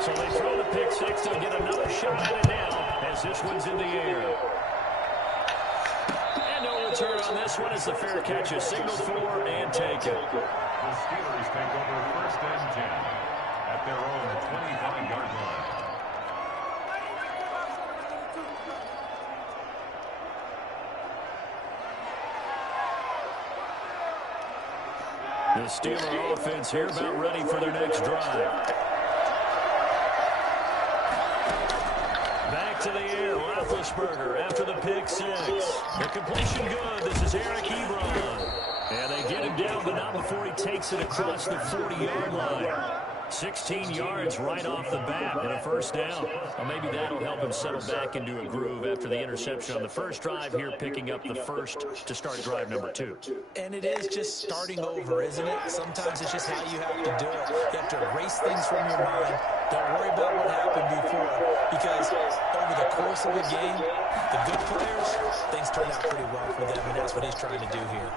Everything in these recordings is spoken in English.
So they throw the pick six. They'll get another shot at it now as this one's in the air. And no return on this one as the fair catch is signaled for and taken. The Steelers take over 1st and 10 at their own 25-yard line. The Steeler offense here about ready for their next drive. Back to the air, Roethlisberger after the pick six. The completion good. This is Eric Ebron. And they get him down, but not before he takes it across the 40-yard line. 16 yards right off the bat and a first down. Well, maybe that'll help him settle back into a groove after the interception on the first drive here, picking up the first to start drive number 2. And it is just starting over, isn't it? Sometimes it's just how you have to do it. You have to erase things from your mind. Don't worry about what happened before, because over the course of a game, the good players, things turn out pretty well for them, and that's what he's trying to do here.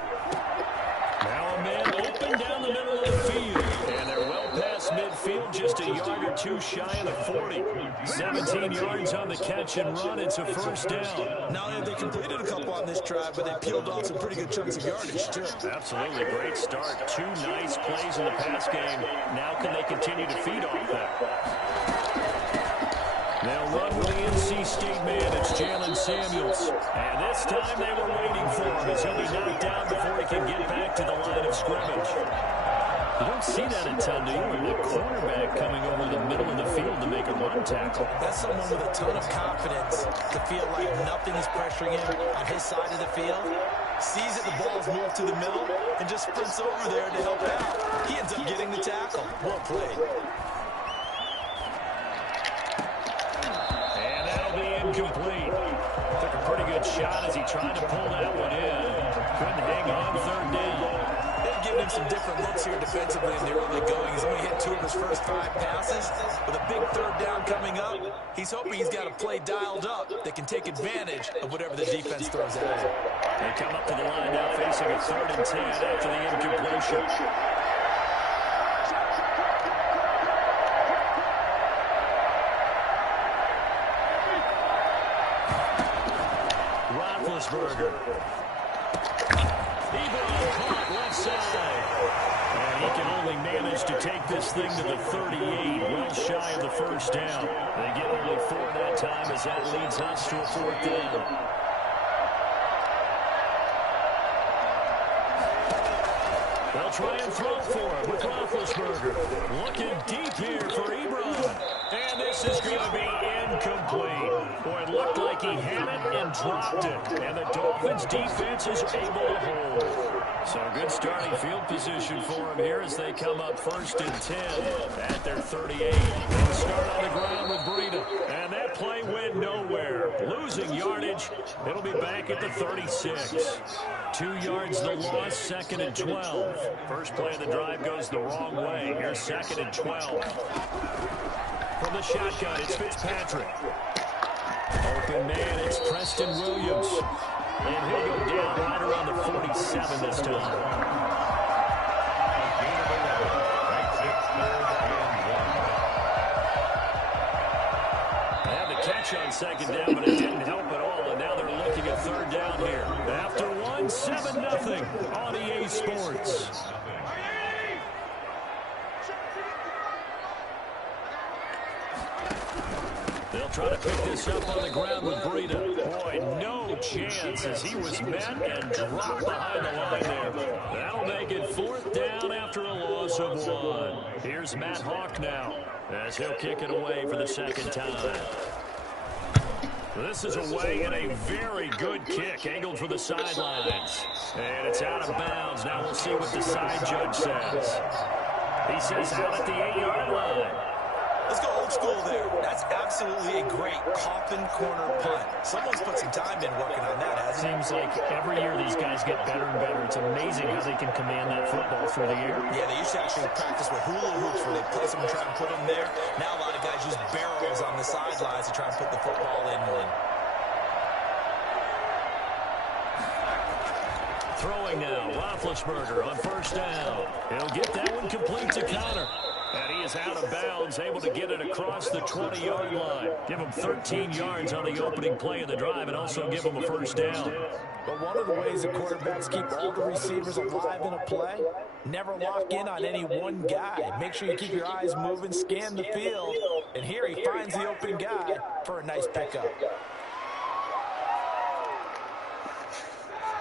Now a man open down the middle of the field, and they're well past midfield, just a yard or two shy of the 40. 17 yards on the catch and run. It's a first down. Not only have they completed a couple on this drive, but they peeled off some pretty good chunks of yardage, too. Absolutely. Great start. 2 nice plays in the pass game. Now can they continue to feed off that? They'll run with the NC State man. It's Jalen Samuels. And this time they were waiting for him as he'll be knocked down before he can get back to the line of scrimmage. You don't see that a ton, do you? When the cornerback coming over the middle of the field to make a run tackle. That's someone with a ton of confidence to feel like nothing is pressuring him on his side of the field. Sees that the ball's moved to the middle and just sprints over there to help out. He ends up getting the tackle. Well played. Incomplete. Took a pretty good shot as he tried to pull that one in. Couldn't hang on third down. They've given him some different looks here defensively in the early going. He's only hit 2 of his first 5 passes. With a big third down coming up, he's hoping he's got a play dialed up that can take advantage of whatever the defense throws at him. They come up to the line now facing a 3rd and 10 after the incompletion. Roethlisberger. Ebron caught left side. And he can only manage to take this thing to the 38, well shy of the first down. They get only 4 that time as that leads us to a 4th down. They'll try and throw for it with Roethlisberger. Looking deep here for Ebron. And this is going to be incomplete. Boy, it looked like he had it and dropped it. And the Dolphins' defense is able to hold. So good starting field position for him here as they come up 1st and 10 at their 38. They'll start on the ground with Breida. And that play went nowhere. Losing yardage. It'll be back at the 36. 2 yards the loss, 2nd and 12. First play of the drive goes the wrong way. Here's 2nd and 12. From the shotgun, it's Fitzpatrick. Open man, it's Preston Williams. And he'll go down right around the 47 this time. They had the catch on 2nd down, but it didn't help at all. And now they're looking at 3rd down here. After 1, 7-0 on EA Sports. They'll try to pick this up on the ground with Breida. Boy, no chance as he was met and dropped behind the line there. That'll make it 4th down after a loss of 1. Here's Matt Hawk now as he'll kick it away for the 2nd time. This is away and a very good kick, angled for the sidelines. And it's out of bounds. Now we'll see what the side judge says. He says out at the 8-yard line. Let's go old school there. That's absolutely a great coffin corner punt. Someone's put some time in working on that, hasn't it? Seems like every year these guys get better and better. It's amazing how they can command that football through the air. Yeah, they used to actually practice with hula hoops where they place them and try and put them there. Now a lot of guys use barrels on the sidelines to try and put the football in one. Throwing now, Roethlisberger on 1st down. He'll get that one complete to Connor. And he is out of bounds, able to get it across the 20-yard line. Give him 13 yards on the opening play of the drive and also give him a first down. But one of the ways that quarterbacks keep all the receivers alive in a play, never lock in on any one guy. Make sure you keep your eyes moving, scan the field. And here he finds the open guy for a nice pickup.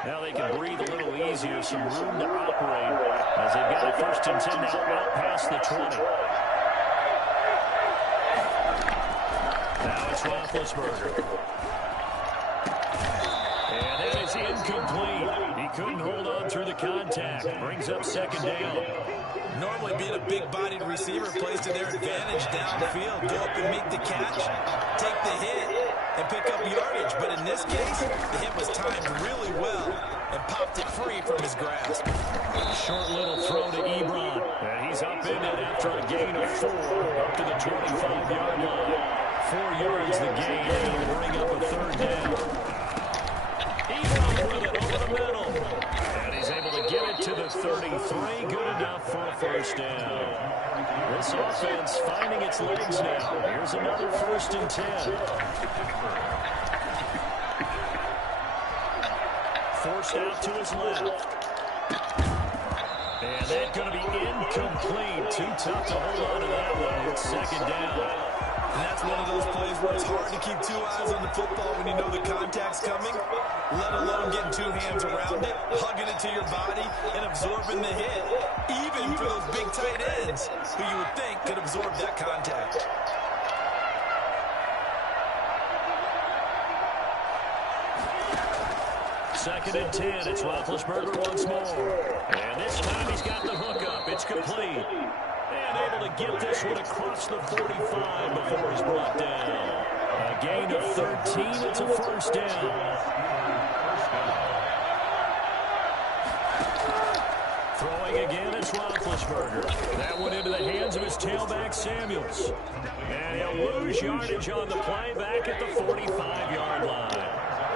Now they can breathe a little easier, some room to operate as they've got a 1st and 10 now out past the 20. Now it's Roethlisberger. And that is incomplete. He couldn't hold on through the contact. Brings up 2nd down. Normally being a big-bodied receiver plays to their advantage downfield. Go up and make the catch, take the hit, and pick up yardage. But in this case, the hit was timed really well and popped it free from his grasp. Short little throw to Ebron. And he's up in it after a gain of 4 up to the 25-yard line. 4 yards the gain, and it'll bring up a 3rd down. Ebron with it over the middle. And he's able to get it to the 33. Good enough for a first down. This offense finding its legs now. Here's another 1st and 10. Forced out to his left. And that's going to be incomplete. Too tough to hold on to that one. It's 2nd down. And that's one of those plays where it's hard to keep 2 eyes on the football when you know the contact's coming, let alone getting 2 hands around it, hugging it to your body, and absorbing the hit, even for those big tight ends who you would think could absorb that contact. Second and 10. It's Roethlisberger once more. And this time he's got the hook up. It's complete. And able to get this one across the 45 before he's brought down. A gain of 13. It's a first down. Throwing again, it's Roethlisberger. That one into the hands of his tailback, Samuels. And he'll lose yardage on the play back at the 45-yard line.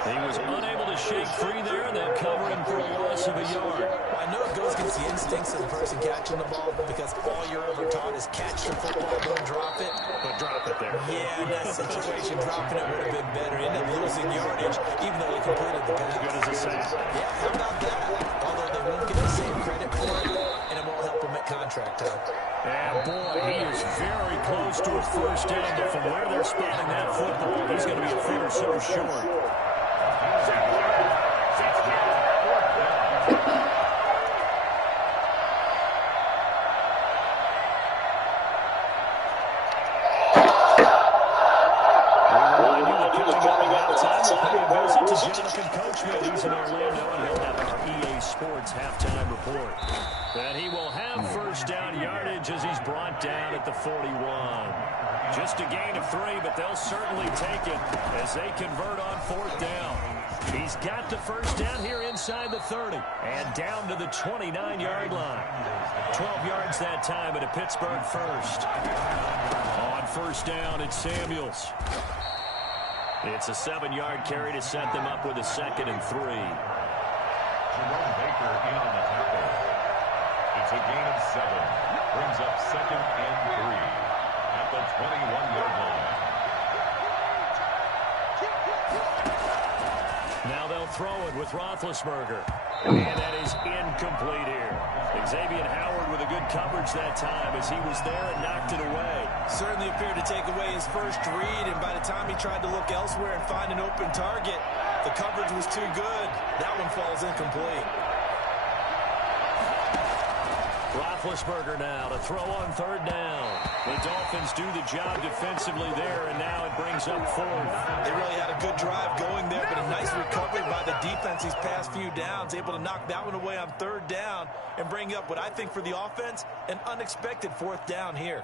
He was unable to shake free there, and then covering for a loss of a yard. Well, I know it goes against the instincts of the person catching the ball because all you're ever taught is catch the football, don't drop it. But drop it there. Yeah, in that situation, dropping it would have been better. Ended up losing yardage, even though he completed the pass. Good as a sack. Yeah, how about that? Although they won't get the same credit for it, and it won't help him at contract time. And boy, he is very close to a first down, but from where they're spotting that football, he's going to be a foot or so short. He's in Orlando, and he'll have our EA Sports halftime report. And he will have first down yardage as he's brought down at the 41. Just a gain of 3, but they'll certainly take it as they convert on 4th down. He's got the first down here inside the 30 and down to the 29-yard line. 12 yards that time at a Pittsburgh first. On first down, it's Samuels. It's a 7-yard carry to set them up with a 2nd and 3. Jerome Baker in on the tackle. It's a gain of 7. Brings up 2nd and 3 at the 21-yard line. Now they'll throw it with Roethlisberger. And that is incomplete here. Xavier Howard with a good coverage that time as he was there and knocked it away. Certainly appeared to take away his first read, and by the time he tried to look elsewhere and find an open target, the coverage was too good. That one falls incomplete. Roethlisberger now to throw on 3rd down. The Dolphins do the job defensively there, and now it brings up 4th. They really had a good drive going there, but a nice recovery by the defense these past few downs, able to knock that one away on 3rd down and bring up what I think for the offense, an unexpected 4th down here.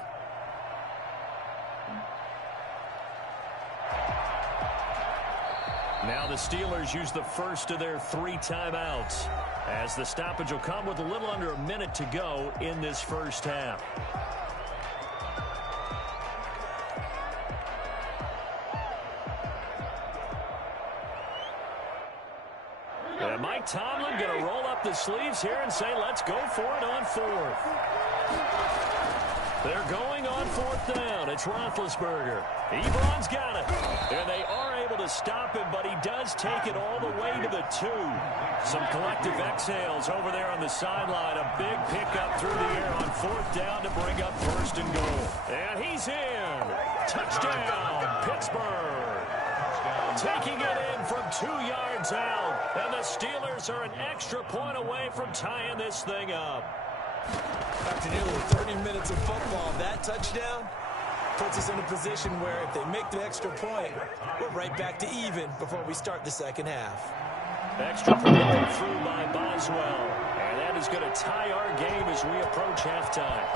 Now the Steelers use the first of their 3 timeouts as the stoppage will come with a little under a minute to go in this first half. And Mike Tomlin going to roll up the sleeves here and say, let's go for it on 4th. They're going on fourth down. It's Roethlisberger. Ebron's got it. And they are able to stop him, but he does take it all the way to the 2. Some collective exhales over there on the sideline. A big pickup through the air on fourth down to bring up first and goal. And he's in. Touchdown, Pittsburgh. Taking it in from 2 yards out. And the Steelers are an extra point away from tying this thing up. After nearly 30 minutes of football, that touchdown puts us in a position where if they make the extra point, we're right back to even before we start the second half. Extra point through by Boswell. And that is going to tie our game as we approach halftime.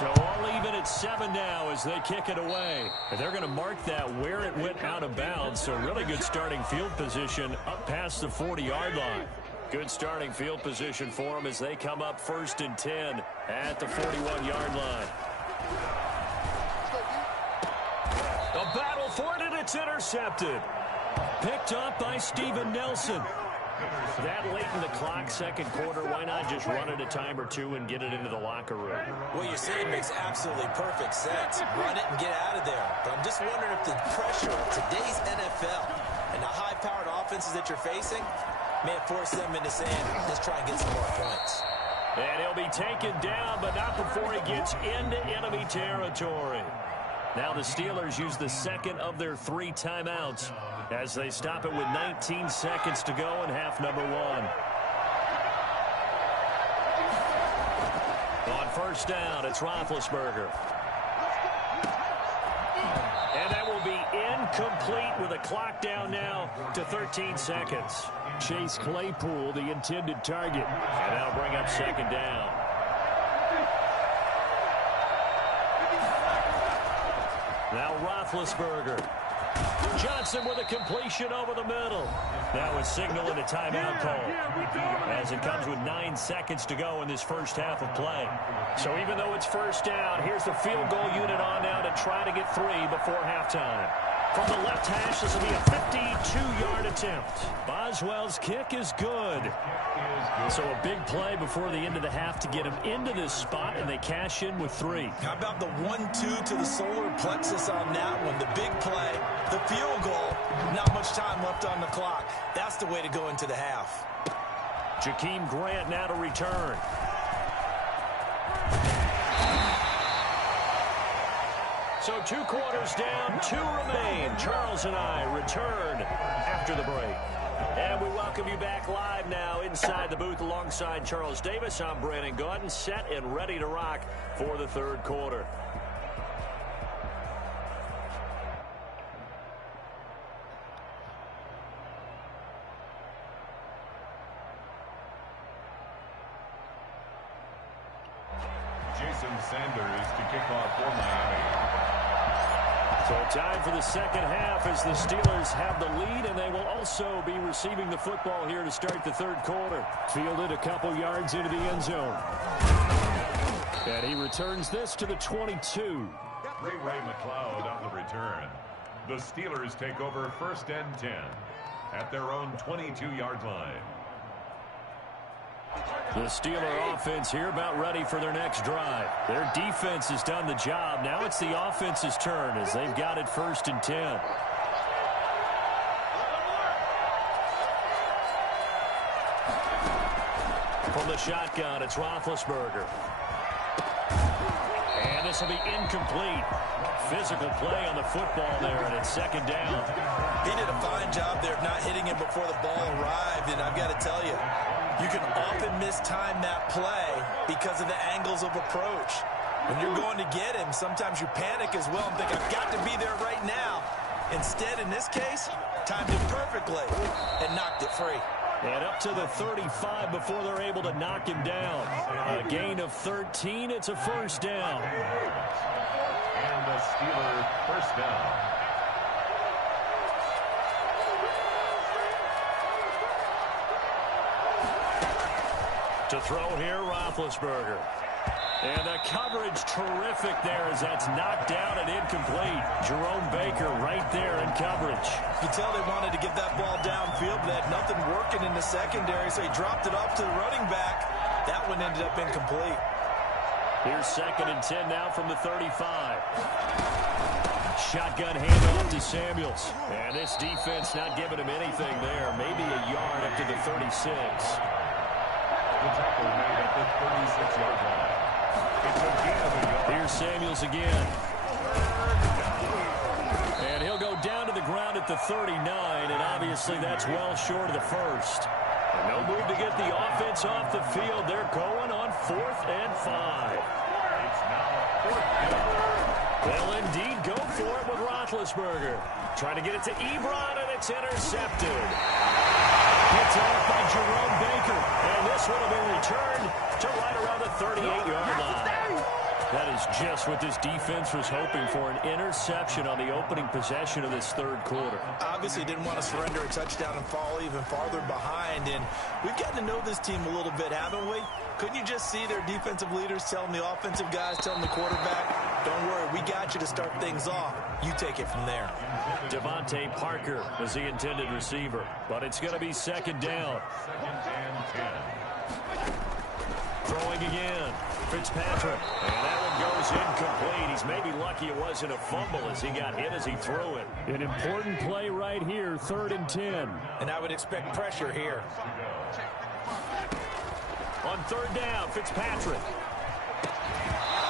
So all even at 7 now as they kick it away. And they're going to mark that where it went out of bounds. So really good starting field position up past the 40-yard line. Good starting field position for them as they come up 1st and 10 at the 41-yard line. A battle for it, and it's intercepted. Picked up by Steven Nelson. That late in the clock, second quarter, why not just run it a time or two and get it into the locker room? What you're saying makes absolutely perfect sense. Run it and get out of there. But I'm just wondering if the pressure of today's NFL and the high-powered offenses that you're facing may have forced them into saying, let's try and get some more points. And he'll be taken down, but not before he gets into enemy territory. Now the Steelers use the second of their 3 timeouts as they stop it with 19 seconds to go in half number 1. On first down, it's Roethlisberger. And that will be incomplete with a clock down now to 13 seconds. Chase Claypool, the intended target. And that'll bring up second down. Now Roethlisberger. Johnson with a completion over the middle. Now a signal and a timeout call as it comes with 9 seconds to go in this first half of play. So even though it's first down, here's the field goal unit on now to try to get 3 before halftime. From the left hash, this will be a 52-yard attempt. Boswell's kick is good. So a big play before the end of the half to get him into this spot, and they cash in with 3. How about the 1-2 to the solar plexus on that one? The big play, the field goal, not much time left on the clock. That's the way to go into the half. Jakeem Grant now to return. So 2 quarters down, 2 remain. Charles and I return after the break. And we welcome you back live now inside the booth alongside Charles Davis. I'm Brandon Gaudin, set and ready to rock for the third quarter. Jason Sanders to kick off for Miami. So time for the second half as the Steelers have the lead, and they will also be receiving the football here to start the third quarter. Fielded a couple yards into the end zone. And he returns this to the 22. Ray McLeod on the return. The Steelers take over 1st and 10 at their own 22-yard line. The Steeler offense here about ready for their next drive. Their defense has done the job. Now it's the offense's turn as they've got it 1st and 10. From the shotgun, it's Roethlisberger. And this will be incomplete. Physical play on the football there, and it's second down. He did a fine job there of not hitting him before the ball arrived, and I've got to tell you, you can often mistime that play because of the angles of approach. When you're going to get him, sometimes you panic as well and think, I've got to be there right now. Instead, in this case, timed it perfectly and knocked it free. And up to the 35 before they're able to knock him down. A gain of 13. It's a first down. And a Steeler first down. To throw here, Roethlisberger. And the coverage terrific there as that's knocked down and incomplete. Jerome Baker right there in coverage. You tell they wanted to get that ball downfield, but they had nothing working in the secondary, so he dropped it off to the running back. That one ended up incomplete. Here's 2nd and 10 now from the 35. Shotgun handoff to Samuels. And this defense not giving him anything there. Maybe a yard up to the 36. The tackle made at the 36-yard line. It's a gain of a yard. Here's Samuels again. And he'll go down to the ground at the 39, and obviously that's well short of the first. And no move to get the offense off the field. They're going on 4th and 5. It's now 4th down. They'll indeed go for it with Roethlisberger. Trying to get it to Ebron, and it's intercepted. Picked off by Jerome Baker. And this one will be returned to right around the 38-yard line. That is just what this defense was hoping for, an interception on the opening possession of this 3rd quarter. Obviously didn't want to surrender a touchdown and fall even farther behind. And we've gotten to know this team a little bit, haven't we? Couldn't you just see their defensive leaders telling the offensive guys, telling the quarterback, don't worry, we got you to start things off. You take it from there. Devontae Parker is the intended receiver, but it's going to be 2nd down. 2nd and 10. Throwing again. Fitzpatrick. And that one goes incomplete. He's maybe lucky it wasn't a fumble as he got hit as he threw it. An important play right here, 3rd and 10. And I would expect pressure here. On 3rd down, Fitzpatrick.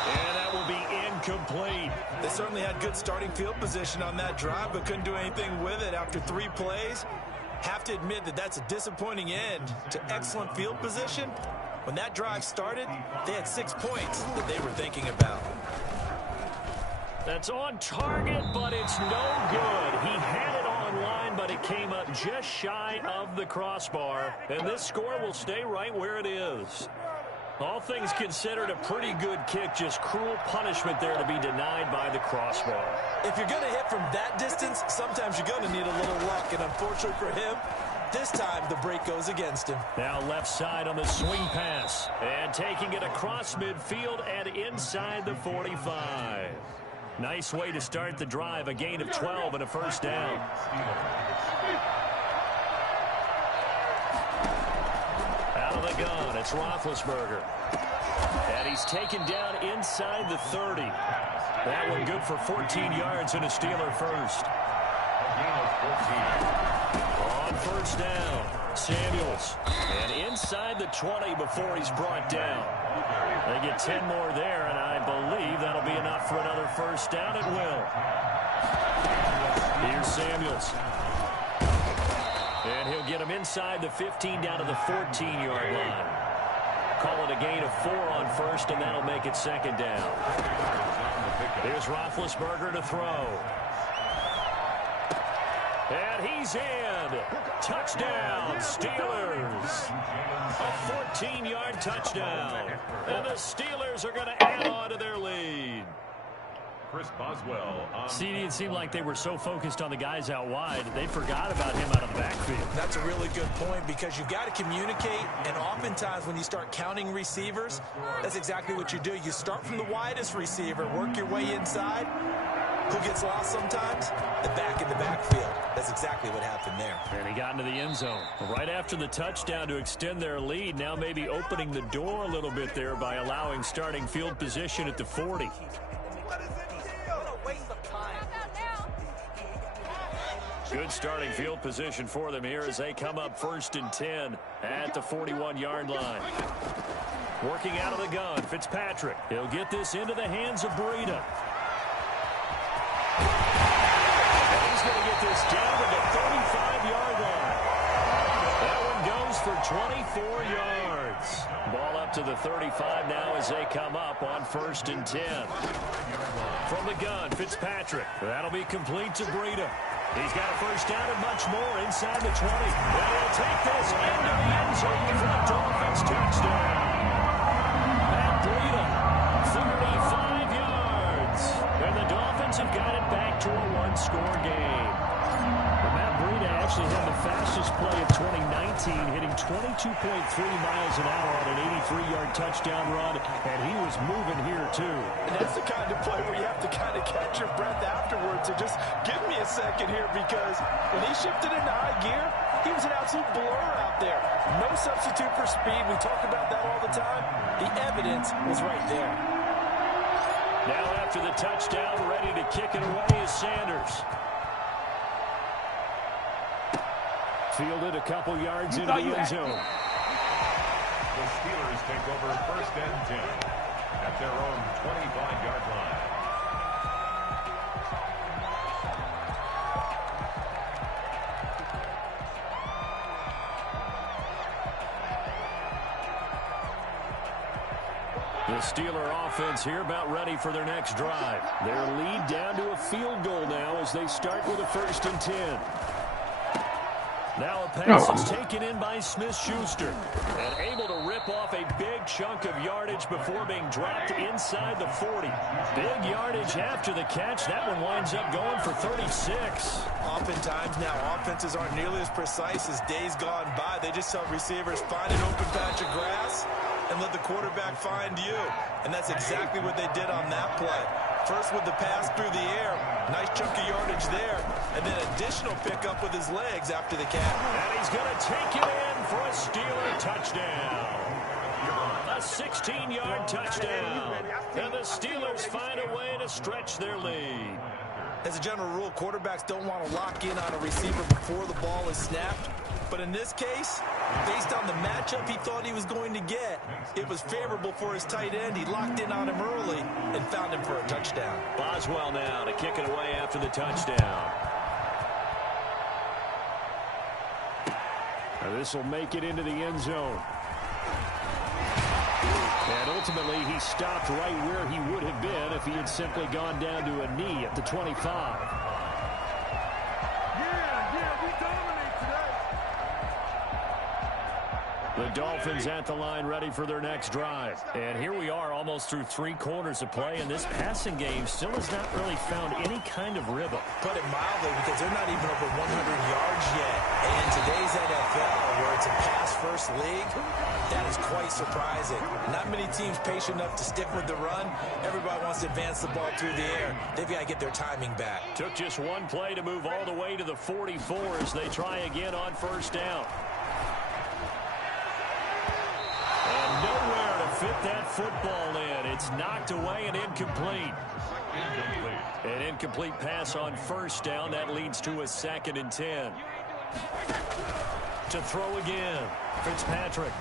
And that will be incomplete. They certainly had good starting field position on that drive, but couldn't do anything with it after 3 plays. Have to admit that that's a disappointing end to excellent field position. When that drive started, they had 6 points that they were thinking about. That's on target, but it's no good. He had it on line, but it came up just shy of the crossbar. And this score will stay right where it is. All things considered, a pretty good kick, just cruel punishment there to be denied by the crossbar. If you're going to hit from that distance, sometimes you're going to need a little luck. And unfortunately for him, this time the break goes against him. Now left side on the swing pass. And taking it across midfield and inside the 45. Nice way to start the drive. A gain of 12 and a 1st down. Out of the gun, it's Roethlisberger. And he's taken down inside the 30. That one good for 14 yards and a Steeler first. On 1st down, Samuels. And inside the 20 before he's brought down. They get 10 more there, and I believe that'll be enough for another 1st down. It will. Here's Samuels. And he'll get him inside the 15 down to the 14-yard line. Call it a gain of 4 on 1st, and that'll make it 2nd down. Here's Roethlisberger to throw. And he's in. Touchdown, Steelers. A 14-yard touchdown. And the Steelers are going to add on to their lead. Chris Boswell. CD, it seemed like they were so focused on the guys out wide, they forgot about him out of the backfield. That's a really good point because you've got to communicate, and oftentimes when you start counting receivers, that's exactly what you do. You start from the widest receiver, work your way inside. Who gets lost sometimes? The back in the backfield. That's exactly what happened there. And he got into the end zone right after the touchdown to extend their lead. Now maybe opening the door a little bit there by allowing starting field position at the 40. Good starting field position for them here as they come up 1st and 10 at the 41-yard line. Working out of the gun, Fitzpatrick. He'll get this into the hands of Breida. And he's going to get this down to the 35-yard line. That one goes for 24 yards. Ball up to the 35 now as they come up on 1st and 10. From the gun, Fitzpatrick. That'll be complete to Breida. He's got a 1st down and much more inside the 20. And he'll take this into the end zone for the Dolphins touchdown. Matt Breida, 35 yards. And the Dolphins have got it back to a 1-score game. And Matt Breida actually had the fastest play of 2019, hitting 22.3 miles an hour on an 83-yard touchdown run, and he was moving here too. And that's the kind of play where you have to kind of catch your breath afterwards and just give me a second here, because when he shifted into high gear, he was an absolute blur out there. No substitute for speed. We talk about that all the time. The evidence was right there. Now after the touchdown, ready to kick it away is Sanders. Fielded a couple yards into the end zone. The Steelers take over 1st and 10 at their own 25-yard line. The Steeler offense here about ready for their next drive. Their lead down to a field goal now as they start with a 1st and 10. Now a pass is taken in by Smith-Schuster and able to rip off a big chunk of yardage before being dropped inside the 40. Big yardage after the catch. That one winds up going for 36. Oftentimes now offenses aren't nearly as precise as days gone by. They just tell receivers, find an open patch of grass and let the quarterback find you. And that's exactly what they did on that play. First with the pass through the air. Nice chunk of yardage there. And then additional pickup with his legs after the catch. And he's going to take it in for a Steeler touchdown. A 16-yard touchdown. And the Steelers find a way to stretch their lead. As a general rule, quarterbacks don't want to lock in on a receiver before the ball is snapped. But in this case, based on the matchup he thought he was going to get, it was favorable for his tight end. He locked in on him early and found him for a touchdown. Boswell now to kick it away after the touchdown. This will make it into the end zone. And ultimately, he stopped right where he would have been if he had simply gone down to a knee at the 25. The Dolphins at the line ready for their next drive. And here we are almost through 3 quarters of play, and this passing game still has not really found any kind of rhythm. Put it mildly, because they're not even over 100 yards yet. And in today's NFL, where it's a pass-first league, that is quite surprising. Not many teams patient enough to stick with the run. Everybody wants to advance the ball through the air. They've got to get their timing back. Took just one play to move all the way to the 44 as they try again on 1st down. Nowhere to fit that football in. It's knocked away and incomplete. An incomplete pass on 1st down. That leads to a 2nd and 10. To throw again. Fitzpatrick.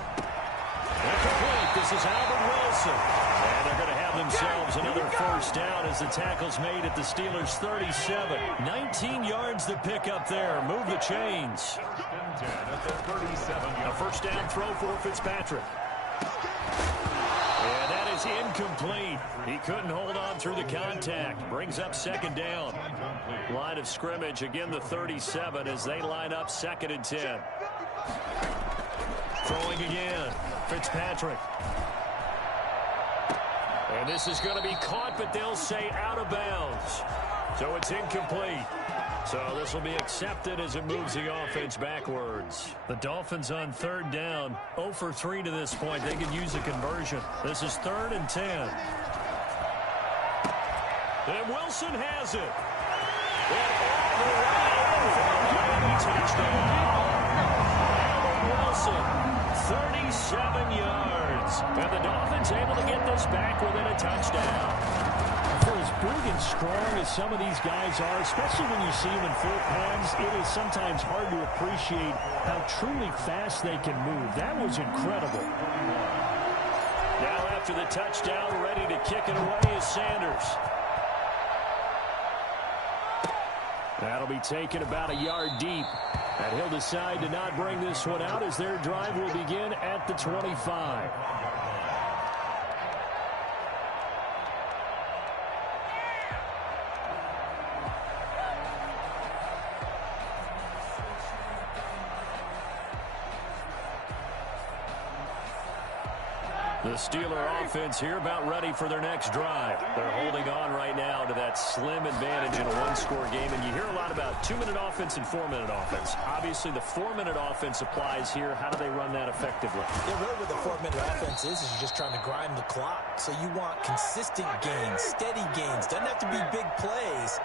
Incomplete. This is Albert Wilson. And they're going to have themselves another 1st down as the tackle's made at the Steelers' 37. 19 yards to pick up there. Move the chains. A 1st down throw for Fitzpatrick. And that is incomplete. He couldn't hold on through the contact. Brings up 2nd down. Line of scrimmage, again the 37 as they line up 2nd and 10. Throwing again. Fitzpatrick. And this is going to be caught, but they'll say out of bounds. So it's incomplete. So this will be accepted as it moves the offense backwards. The Dolphins on 3rd down, 0 for 3 to this point. They could use a conversion. This is 3rd and 10. And Wilson has it. And all the way in for a Miami touchdown. Albert Wilson, 37 yards. And the Dolphins able to get this back within a touchdown. For as big and strong as some of these guys are, especially when you see them in full pads, it is sometimes hard to appreciate how truly fast they can move. That was incredible. Now after the touchdown, ready to kick it away is Sanders. That'll be taken about a yard deep. And he'll decide to not bring this one out as their drive will begin at the 25. The Steeler offense here about ready for their next drive. They're holding on right now to that slim advantage in a 1-score game. And you hear a lot about 2-minute offense and 4-minute offense. Obviously, the 4-minute offense applies here. How do they run that effectively? Yeah, really what the 4-minute offense is you're just trying to grind the clock. So you want consistent gains, steady gains. Doesn't have to be big plays.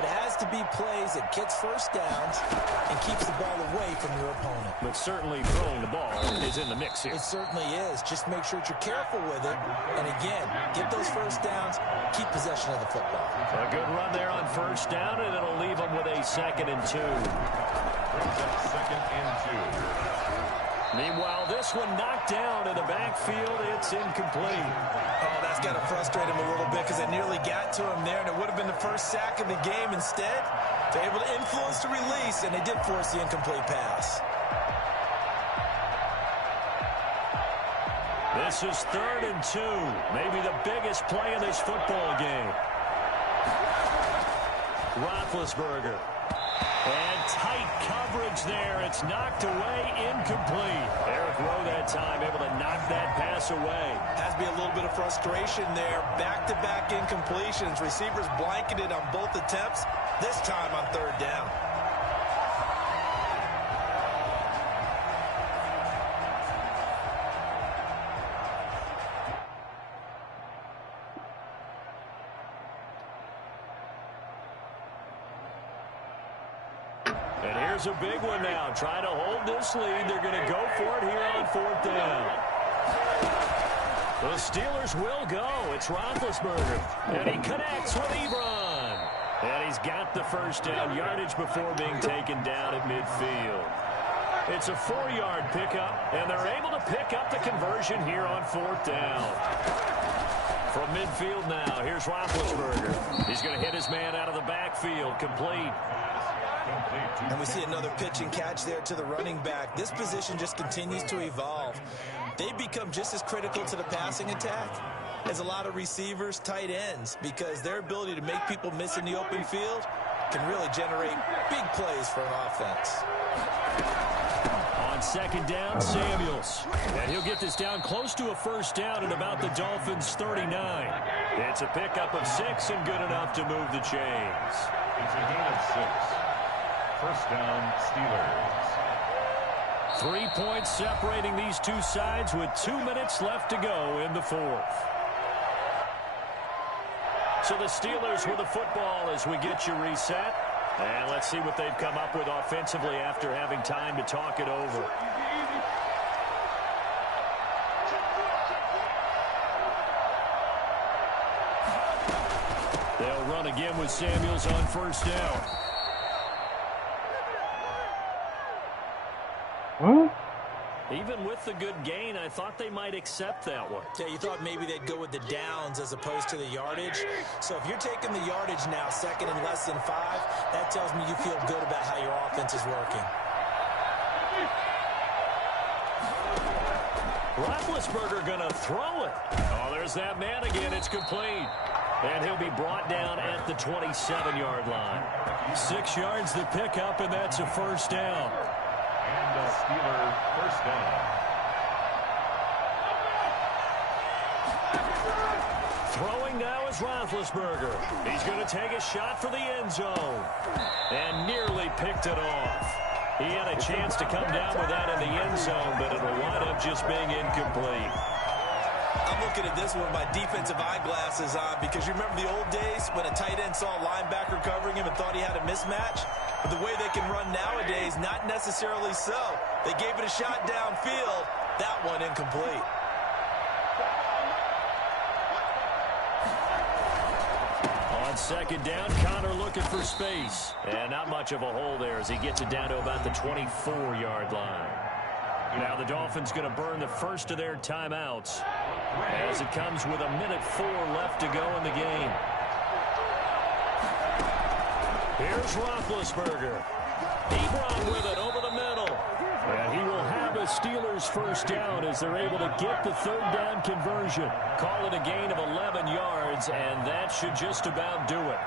But it has to be plays that gets first downs and keeps the ball away from your opponent. But certainly throwing the ball is in the mix here. It certainly is. Just make sure that you're careful with it. And again, get those first downs, keep possession of the football. A good run there on first down, and it'll leave them with a 2nd and 2. Brings up 2nd and 2. Meanwhile, this one knocked down in the backfield. It's incomplete. Oh, that's got to frustrate him a little bit because they nearly got to him there, and it would have been the first sack of the game. Instead, they're able to influence the release, and they did force the incomplete pass. This is 3rd and 2. Maybe the biggest play in this football game. Roethlisberger. And tight coverage there. It's knocked away, incomplete. Eric Rowe that time able to knock that pass away. Has to be a little bit of frustration there. Back-to-back incompletions. Receivers blanketed on both attempts, this time on 3rd down. And here's a big one now. Trying to hold this lead. They're going to go for it here on 4th down. The Steelers will go. It's Roethlisberger. And he connects with Ebron. And he's got the first down yardage before being taken down at midfield. It's a 4-yard pickup, and they're able to pick up the conversion here on 4th down. From midfield now, here's Roethlisberger. He's going to hit his man out of the backfield. Complete. And we see another pitch and catch there to the running back. This position just continues to evolve. They become just as critical to the passing attack as a lot of receivers, tight ends, because their ability to make people miss in the open field can really generate big plays for an offense. On 2nd down, Samuels. And he'll get this down close to a first down at about the Dolphins' 39. It's a pickup of 6 and good enough to move the chains. It's a gain of 6. First down, Steelers. 3 points separating these two sides with 2 minutes left to go in the 4th. So the Steelers with the football as we get you reset. And let's see what they've come up with offensively after having time to talk it over. They'll run again with Samuels on first down. Even with the good gain, I thought they might accept that one. Yeah, you thought maybe they'd go with the downs as opposed to the yardage. So if you're taking the yardage now, 2nd and less than 5, that tells me you feel good about how your offense is working. Roethlisberger going to throw it. Oh, there's that man again. It's complete. And he'll be brought down at the 27-yard line. 6 yards to pick up, and that's a first down. And a Steeler first down. Throwing now is Roethlisberger. He's going to take a shot for the end zone. And nearly picked it off. He had a chance to come down with that in the end zone, but it'll wind up just being incomplete. I'm looking at this one with my defensive eyeglasses on because you remember the old days when a tight end saw a linebacker covering him and thought he had a mismatch? But the way they can run nowadays, not necessarily so. They gave it a shot downfield. That one incomplete. On 2nd down, Connor looking for space. And not much of a hole there as he gets it down to about the 24-yard line. Now the Dolphins going to burn the first of their timeouts as it comes with 1:04 left to go in the game. Here's Roethlisberger. Ebron with it over the middle. And he will have a Steelers first down as they're able to get the 3rd down conversion. Call it a gain of 11 yards, and that should just about do it.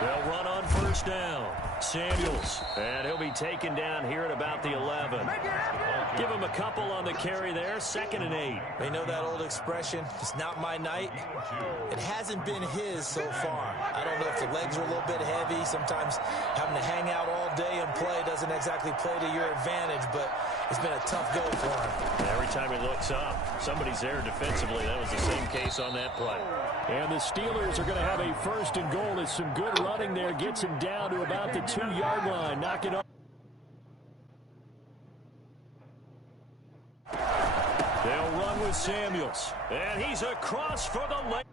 They'll run on first down. Samuels, and he'll be taken down here at about the 11. Give him a couple on the carry there. 2nd and 8. They know that old expression, it's not my night. It hasn't been his so far. I don't know if the legs are a little bit heavy. Sometimes having to hang out all day and play doesn't exactly play to your advantage, but it's been a tough go for him. And every time he looks up, somebody's there defensively. That was the same case on that play. And the Steelers are going to have a 1st and goal. It's some good running there. Gets him down to about the 2-yard line. Knock it off. They'll run with Samuels. And he's across for the leg.